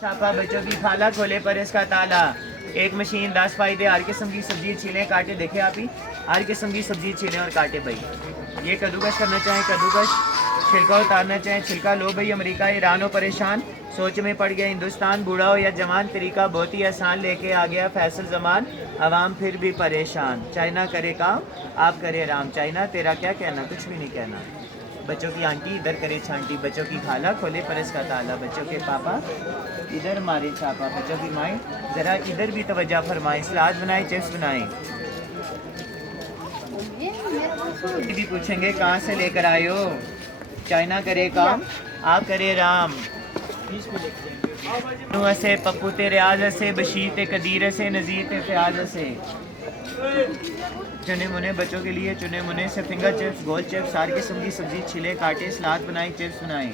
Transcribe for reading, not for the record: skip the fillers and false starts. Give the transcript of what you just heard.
छापा बच्चों की खाला, खोले पर इसका ताला। एक मशीन 10 फायदे, हर किस्म की सब्जी छीलें काटे। देखे आप ही, हर किस्म की सब्जी छीलें और काटे भाई। ये कद्दूकश करना चाहें कद्दूकश, छिलका उतारना चाहें छिलका। लो भाई, अमेरिका ईरान हो परेशान, सोच में पड़ गया हिंदुस्तान, बूढ़ा हो या जवान, तरीका बहुत ही आसान लेके आ गया फैसल जमान, आवाम फिर भी परेशान। चाइना करे काम, आप करे राम। चाइना तेरा क्या कहना, कुछ भी नहीं कहना। बच्चों की आंटी इधर करे छांटी, बच्चों की खाला, खोले पर इसका ताला। बच्चों के पापा इधर मारे छापा, बच्चों की माएँ ज़रा इधर भी तवज्जो फरमाएं। सलाद बनाएं, चिप्स बनाएं। भी पूछेंगे कहाँ से लेकर आए हो। चाइना करे काम, आप करे राम। से पप्पू ते रियाज से, बशीर ते कदीर से, नज़ीर ते फ़याज से। चुने मुने बच्चों के लिए चुने मुने से, फिंगर चिप्स, गोल चिप्स, सारी किस्म की सब्जी छिले काटे, सलाद बनाए, चिप्स बनाए।